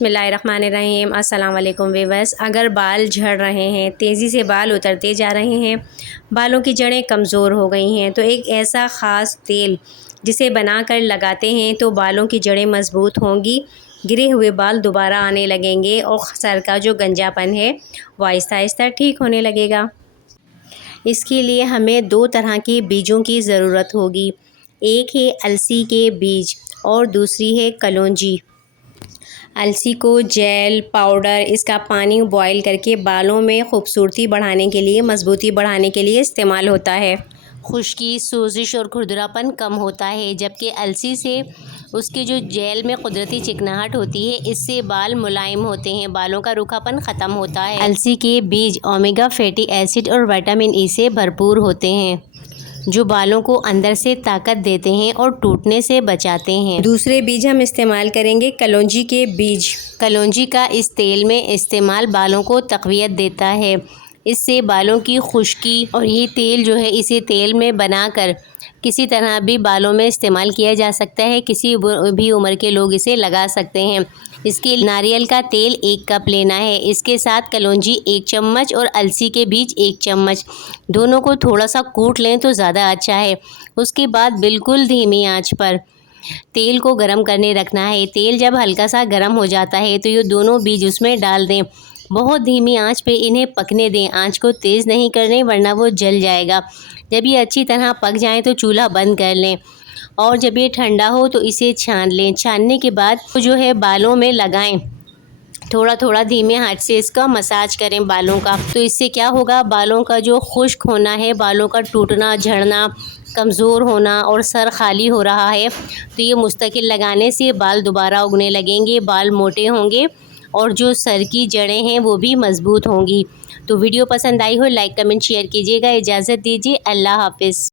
बिस्मिल्लाहिर्रहमानिर्रहीम। अस्सलाम वालेकुम वीवर्स। अगर बाल झड़ रहे हैं, तेज़ी से बाल उतरते जा रहे हैं, बालों की जड़ें कमज़ोर हो गई हैं, तो एक ऐसा ख़ास तेल जिसे बनाकर लगाते हैं तो बालों की जड़ें मज़बूत होंगी, गिरे हुए बाल दोबारा आने लगेंगे और सर का जो गंजापन है वो आहिस्ता आहिस्ता ठीक होने लगेगा। इसके लिए हमें दो तरह के बीजों की ज़रूरत होगी। एक है अलसी के बीज और दूसरी है कलौंजी। अलसी को जेल, पाउडर, इसका पानी बॉयल करके बालों में खूबसूरती बढ़ाने के लिए, मज़बूती बढ़ाने के लिए इस्तेमाल होता है। खुश्की, सोजिश और खुरदरापन कम होता है, जबकि अलसी से उसके जो जेल में कुदरती चिकनाहट होती है, इससे बाल मुलायम होते हैं, बालों का रूखापन ख़त्म होता है। अलसी के बीज ओमेगा फैटी एसिड और विटामिन ई से भरपूर होते हैं, जो बालों को अंदर से ताकत देते हैं और टूटने से बचाते हैं। दूसरे बीज हम इस्तेमाल करेंगे कलौंजी के बीज। कलौंजी का इस तेल में इस्तेमाल बालों को तक़वियत देता है, इससे बालों की खुश्की, और ये तेल जो है इसे तेल में बनाकर किसी तरह भी बालों में इस्तेमाल किया जा सकता है, किसी भी उम्र के लोग इसे लगा सकते हैं। इसके नारियल का तेल 1 कप लेना है, इसके साथ कलौंजी 1 चम्मच और अलसी के बीज 1 चम्मच, दोनों को थोड़ा सा कूट लें तो ज़्यादा अच्छा है। उसके बाद बिल्कुल धीमी आंच पर तेल को गरम करने रखना है। तेल जब हल्का सा गरम हो जाता है तो ये दोनों बीज उसमें डाल दें। बहुत धीमी आंच पे इन्हें पकने दें, आंच को तेज़ नहीं करने वरना वो जल जाएगा। जब ये अच्छी तरह पक जाए तो चूल्हा बंद कर लें और जब ये ठंडा हो तो इसे छान लें। छानने के बाद जो है बालों में लगाएं, थोड़ा थोड़ा धीमे हाथ से इसका मसाज करें बालों का। तो इससे क्या होगा, बालों का जो खुश्क होना है, बालों का टूटना, झड़ना, कमज़ोर होना और सर खाली हो रहा है, तो ये मुस्तकिल लगाने से बाल दोबारा उगने लगेंगे, बाल मोटे होंगे और जो सर की जड़ें हैं वो भी मज़बूत होंगी। तो वीडियो पसंद आई हो लाइक कमेंट शेयर कीजिएगा। इजाज़त दीजिए, अल्लाह हाफ़िज़।